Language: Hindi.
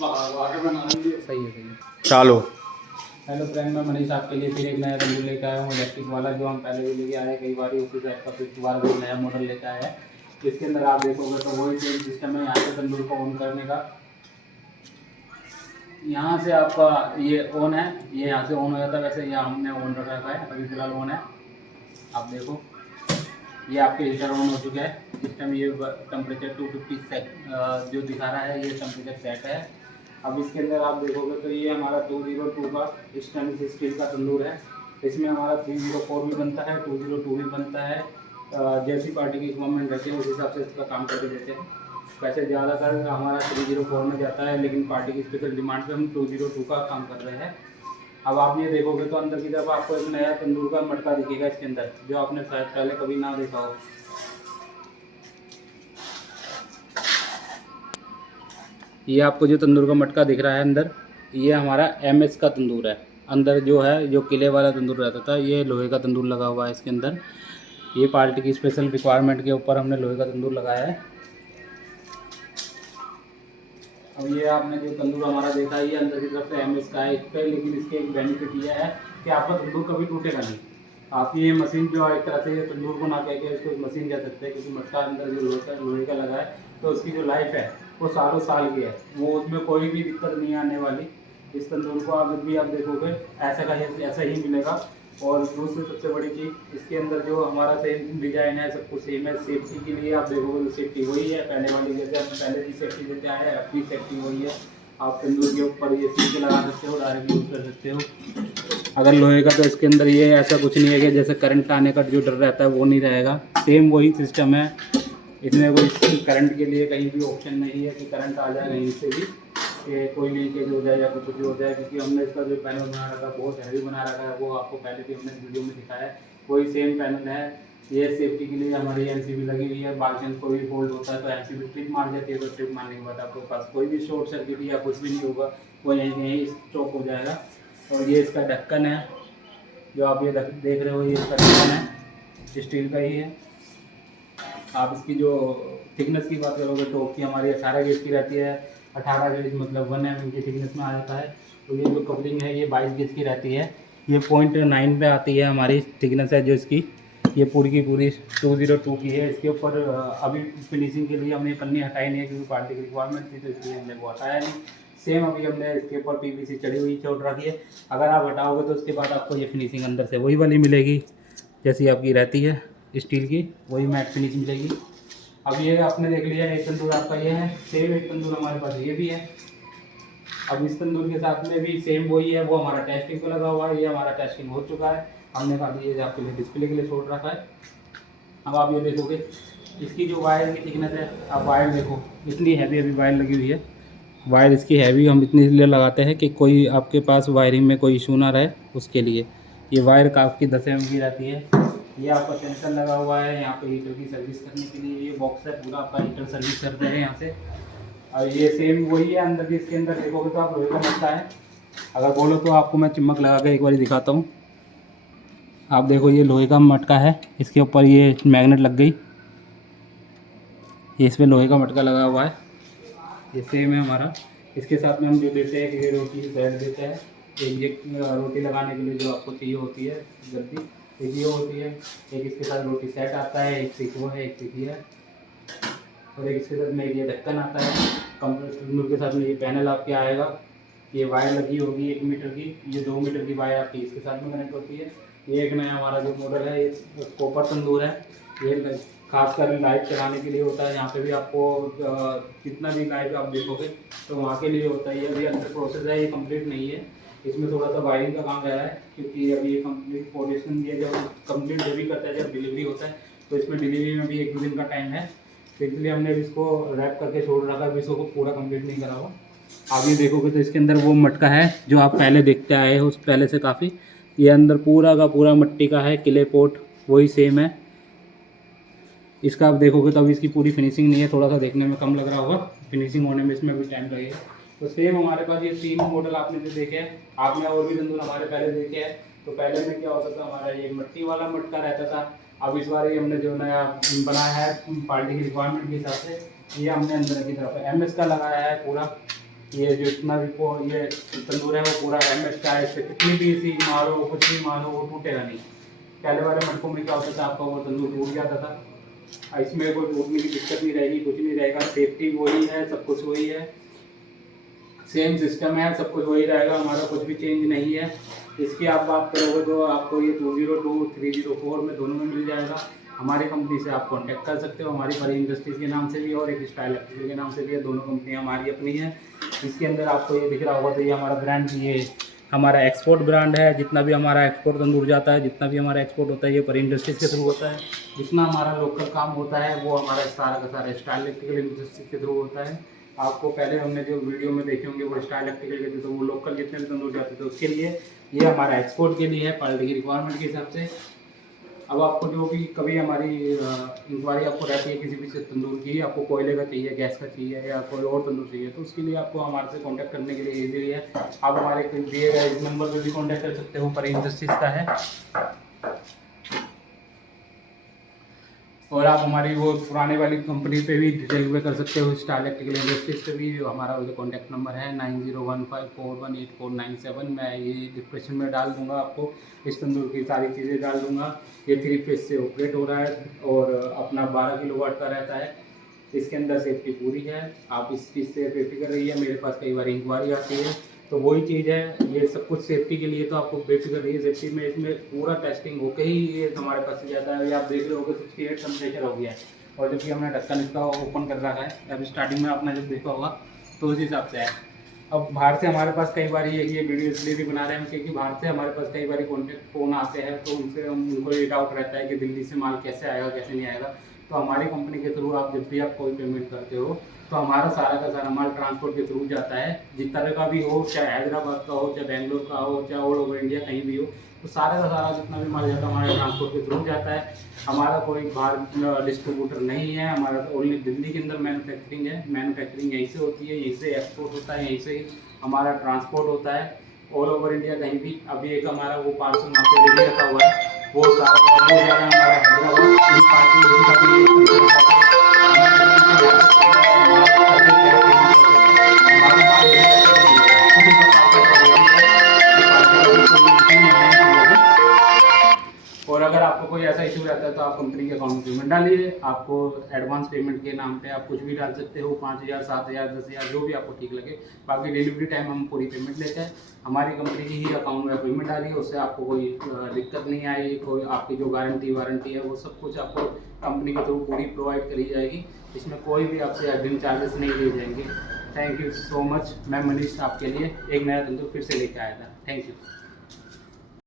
सही है। चलो, हेलो फ्रेंड, मैं मनीष आपके लिए फिर एक नया तंदूर लेकर आया हूँ इलेक्ट्रिक वाला, जो हम पहले भी लेके आए हैं कई बार उसी टाइप का, फिर दोबारा कोई नया मॉडल लेकर आया है। इसके अंदर आप देखोगे तो वही सेम सिस्टम है। यहाँ से तंदूर को ऑन करने का, यहाँ से आपका ये ऑन है, ये यहाँ से ऑन हो जाता है। वैसे ये हमने ऑन रख रखा है, अभी फिलहाल ऑन है। आप देखो ये आपके हीटर ऑन हो चुका है। इस टाइम ये टेम्परेचर 250 सेट जो दिखा रहा है, ये टेम्परेचर सेट है। अब इसके अंदर आप देखोगे तो ये हमारा 202 का स्टेनलेस स्टील का तंदूर है। इसमें हमारा 304 भी बनता है, 202 भी बनता है। जैसी पार्टी की रिक्वायरमेंट रहती है उस हिसाब से इसका काम करके देते हैं। वैसे ज़्यादातर हमारा 304 में जाता है, लेकिन पार्टी की स्पेशल डिमांड पे हम 202 का काम कर रहे हैं। अब आप ये देखोगे तो अंदर की तरफ आपको एक नया तंदूर का मटका दिखेगा इसके अंदर, जो आपने शायद पहले कभी ना देखा हो। ये आपको जो तंदूर का मटका दिख रहा है अंदर, ये हमारा MS का तंदूर है। अंदर जो है, जो किले वाला तंदूर रहता था, ये लोहे का तंदूर लगा हुआ है इसके अंदर। ये पार्टी की स्पेशल रिक्वायरमेंट के ऊपर हमने लोहे का तंदूर लगाया है। अब ये आपने जो तंदूर हमारा देखा है, ये अंदर की तरफ से MS का है इस पर, लेकिन इसके एक बेनिफिट ये है कि आपका तंदूर कभी टूटेगा नहीं। आपकी ये मशीन जो है, एक तरह से ये तंदूर को ना कह के इसको मशीन कह सकते हैं, क्योंकि मटका अंदर जो लोहे का लगा है, तो उसकी जो लाइफ है वो सालों साल की है। वो उसमें कोई भी दिक्कत नहीं आने वाली। इस तंदूर को आप जब भी आप देखोगे ऐसा का ऐसा ही मिलेगा। और दूसरी सबसे बड़ी चीज़, इसके अंदर जो हमारा सेम डिजाइन है, सब कुछ सेम है। सेफ्टी के लिए आप देखोगे तो सेफ्टी वही है पहले वाली, जैसे हम पहले की सेफ्टी देते आए हैं, अपनी सेफ्टी वही है। आप तंदूर के ऊपर ये सील लगा सकते हो, डायरेक्ट यूज़ कर सकते हो। अगर लोहे का तो इसके अंदर ये ऐसा कुछ नहीं है कि जैसे करंट आने का जो डर रहता है वो नहीं रहेगा। सेम वही सिस्टम है। इसमें कोई करंट के लिए कहीं भी ऑप्शन नहीं है कि करंट आ जाए कहीं से भी, कि कोई लीकेज हो जाए या कुछ भी हो जाए, क्योंकि हमने इसका जो पैनल बना रखा है बहुत हैवी बना रखा है। वो आपको पहले भी हमने वीडियो में दिखाया है, वही सेम पैनल है। ये सेफ्टी के लिए हमारी MCB लगी हुई है। बाई चांस कोई भी फॉल्ट होता है तो MCB ट्रिप मार जाती है, तो ट्रिप मारने के बाद आपके पास कोई भी शॉर्ट सर्किट या कुछ भी नहीं होगा, वो यहीं स्टॉप हो जाएगा। और ये इसका ढक्कन है, जो आप ये देख रहे हो, ये इसका ढक्कन है, स्टील का ही है। आप इसकी जो थिकनेस की बात करोगे, टॉप की हमारी 18 गेज की रहती है। 18 गेज मतलब 1 mm की थिकनेस में आ जाता है। तो ये जो कपलिंग है ये 22 गेज की रहती है। ये 0.9 पे आती है हमारी थिकनेस है जो इसकी, ये पूरी की पूरी 202 की है। इसके ऊपर अभी फिनिशिंग के लिए हमने पन्नी हटाई नहीं है, क्योंकि पार्टी की रिक्वायरमेंट थी, तो इसलिए हमने वो हटाया नहीं। सेम अभी हमने इसके ऊपर PVC चढ़ी हुई छोड़ रखी है। अगर आप हटाओगे तो उसके बाद आपको ये फिनिशिंग अंदर से वही वाली मिलेगी, जैसी आपकी रहती है स्टील की, वही मैट फिनिश मिलेगी। अब ये आपने देख लिया, एक तंदूर आपका ये है। सेम एक तंदूर हमारे पास ये भी है। अब इस तंदूर के साथ में भी सेम वही है, वो हमारा टेस्टिंग पे लगा हुआ है। ये हमारा टेस्टिंग हो चुका है, हमने खाली ये आपके लिए डिस्प्ले के लिए छोड़ रखा है। अब आप ये देखोगे इसकी जो वायर की थिकनेस है, आप वायर देखो, इतनी हैवी हैवी वायर लगी हुई है। वायर इसकी हैवी हम इतनी इसलिए लगाते हैं कि कोई आपके पास वायरिंग में कोई इशू ना रहे, उसके लिए। ये वायर काफ़ी 10 mm की रहती है। ये आपका सेंसर लगा हुआ है यहाँ पे हीटर की सर्विस करने के लिए। ये बॉक्स है पूरा आपका, हीटर सर्विस करते हैं यहाँ से। और ये सेम वही है अंदर भी। इसके अंदर देखोगे तो आप लोहे का मटका है। अगर बोलो तो आपको मैं चिमक लगा कर एक बार दिखाता हूँ। आप देखो ये लोहे का मटका है, इसके ऊपर ये मैग्नेट लग गई, ये इसमें लोहे का मटका लगा हुआ है। ये सेम है हमारा। इसके साथ में हम जो देते हैं कि रोटी सेट देते हैं, एक रोटी लगाने के लिए जो आपको चाहिए होती है गद्दी, एक ये होती है। एक इसके साथ रोटी सेट आता है, एक सिक वो है, एक सिक है। और एक इसके साथ में ये ढक्कन आता है। कंप्यूटर के साथ में ये पैनल आपके आएगा। ये वायर लगी होगी 1 मीटर की, ये 2 मीटर की वायर आपकी इसके साथ में कनेक्ट होती है। ये एक नया हमारा जो मॉडल है, ये कॉपर तंदूर है। ये खासकर लाइट चलाने के लिए होता है। यहाँ पे भी आपको कितना भी लाइट आप देखोगे तो वहाँ के लिए होता है। ये अभी अंदर प्रोसेस है, ये कंप्लीट नहीं है। इसमें थोड़ा सा वायरिंग का काम रह रहा है, क्योंकि अभी ये कंप्लीट पोर्शन ये जब कंप्लीट जब भी करता है, जब डिलीवरी होता है, तो इसमें डिलीवरी में भी 1-2 दिन का टाइम है। तो इसलिए हमने इसको रैप करके छोड़ रखा है, अभी इसको पूरा कंप्लीट नहीं करा हुआ। आप ये देखोगे तो इसके अंदर वो मटका है जो आप पहले देखते आए हो, उस पहले से काफ़ी। ये अंदर पूरा का पूरा मिट्टी का है, किले पोट वही सेम है। इसका आप देखोगे तो अभी इसकी पूरी फिनिशिंग नहीं है, थोड़ा सा देखने में कम लग रहा होगा, फिनिशिंग होने में इसमें भी टाइम लगेगा। तो सेम हमारे पास ये 3 मॉडल आपने जो देखे हैं, आपने और भी तंदूर हमारे पहले देखे हैं। तो पहले में क्या होता था, हमारा ये मिट्टी वाला मटका रहता था। अब इस बार ये हमने जो नया बनाया है पार्टी की रिक्वायरमेंट के हिसाब से, ये हमने अंदर की तरफ MS का लगाया है पूरा। ये जो इतना भी ये तंदूर है वो पूरा MS का है, इससे कितनी भी सीख मारो कुछ भी मारो वो टूटेगा नहीं। पहले वाले मटकों में क्या होता था, आपका वो तंदूर टूट जाता था, इसमें कोई टूटने की दिक्कत नहीं रहेगी, कुछ नहीं रहेगा, सेफ्टी वही है, सब कुछ वही है, सेम सिस्टम है, सब कुछ वही रहेगा, हमारा कुछ भी चेंज नहीं है। इसकी आप बात करोगे तो आपको ये 202, 304 में दोनों में मिल जाएगा। हमारी कंपनी से आप कांटेक्ट कर सकते हो, हमारी परी इंडस्ट्रीज़ के नाम से भी और एक स्टाइल इलेक्ट्रिकल के नाम से भी है, दोनों कंपनियां हमारी अपनी हैं। इसके अंदर आपको ये दिख रहा होगा तो ये हमारा ब्रांड, ये हमारा एक्सपोर्ट ब्रांड है। जितना भी हमारा एक्सपोर्ट तंदूर जाता है, जितना भी हमारा एक्सपोर्ट होता है, ये परी इंडस्ट्रीज़ के थ्रू होता है। जितना हमारा लोकल काम होता है वो हमारा सारा का सारा स्टाइल इलेक्ट्रिकल इंडस्ट्रीज के थ्रू होता है। आपको पहले हमने जो वीडियो में देखे होंगे वो स्टाइल इलेक्ट्रिकल के थे, तो वो लोकल जितने भी तंदूर जाते थे उसके लिए, ये हमारा एक्सपोर्ट के लिए है, क्वालिटी की रिक्वायरमेंट के हिसाब से। अब आपको जो भी कभी हमारी इंक्वायरी आपको रहती है किसी भी तंदूर की, आपको कोयले का चाहिए, गैस का चाहिए या कोई और तंदूर चाहिए, तो उसके लिए आपको हमारे से कांटेक्ट करने के लिए ईजी है। आप हमारे दिए गए इस नंबर पर भी कांटेक्ट कर सकते हो, परी इंडस्ट्रीज का है। और आप हमारी वो पुराने वाली कंपनी पे भी डिटेल पे कर सकते हो, स्टार इलेक्ट्रिकल इंडस्ट्रीज पे भी। हमारा जो कॉन्टैक्ट नंबर है 9015418417। मैं ये डिस्क्रिप्शन में डाल दूंगा, आपको इस तंदूर की सारी चीज़ें डाल दूंगा। ये 3 फेज से ऑपरेट हो रहा है और अपना 12 किलोवाट का रहता है। इसके अंदर सेफ्टी पूरी है, आप इस चीज़ से बेफिक्र रहिए। मेरे पास कई बार इंक्वायरी आती है तो वही चीज़ है, ये सब कुछ सेफ्टी के लिए, तो आपको बेफिक्र रहिए। सेफ्टी में इसमें पूरा टेस्टिंग होकर ही ये हमारे पास जाता है। ये आप देख रहे होगे 68 टेम्परेचर हो गया है, और जबकि हमने ढक्कन इसका ओपन कर रखा है, अभी स्टार्टिंग में आपने जब देखा होगा तो उस हिसाब से है। अब बाहर से हमारे पास कई बार ये वीडियो इसलिए भी बना रहे हैं क्योंकि बाहर से हमारे पास कई बार कॉन्टेक्ट फ़ोन आते हैं, तो उनसे उनको ये डाउट रहता है कि दिल्ली से माल कैसे आएगा कैसे नहीं आएगा। तो हमारी कंपनी के थ्रू आप जब भी आप कोई पेमेंट करते हो तो हमारा सारा का सारा माल ट्रांसपोर्ट के थ्रू जाता है। जिस तरह का भी हो, चाहे हैदराबाद का हो, चाहे बेंगलोर का हो, चाहे ऑल ओवर इंडिया कहीं भी हो, तो सारा का सारा जितना भी माल जाता है हमारे ट्रांसपोर्ट के थ्रू जाता है। हमारा कोई बाहर डिस्ट्रीब्यूटर नहीं है, हमारा तो ओनली दिल्ली के अंदर मैन्युफैक्चरिंग है। मैन्युफैक्चरिंग यहीं से होती है, यहीं से एक्सपोर्ट होता है, यहीं से ही हमारा ट्रांसपोर्ट होता है ऑल ओवर इंडिया कहीं भी। अभी एक हमारा वो पार्सल वहाँ पे रेडी रखा हुआ है, वो सारा वो जा रहा है हमारा हैदराबाद। इस पार्टी का भी और अगर आपको कोई ऐसा इशू रहता है तो आप कंपनी के अकाउंट में पेमेंट डालिए। आपको एडवांस पेमेंट के नाम पे आप कुछ भी डाल सकते हो, 5000, 7000, 10000, जो भी आपको ठीक लगे। बाकी डिलीवरी टाइम हम पूरी पेमेंट लेते हैं, हमारी कंपनी की ही अकाउंट में पेमेंट डालिए, उससे आपको कोई दिक्कत नहीं आएगी। कोई आपकी जो गारंटी वारंटी है वो सब कुछ आपको कंपनी के थ्रू पूरी प्रोवाइड करी जाएगी। इसमें कोई भी आपसे एडमिन चार्जेस नहीं लिए जाएंगे। Thank you so much. मैं मनीष आपके लिए एक नया तंदूर फिर से लेके आया था। Thank you.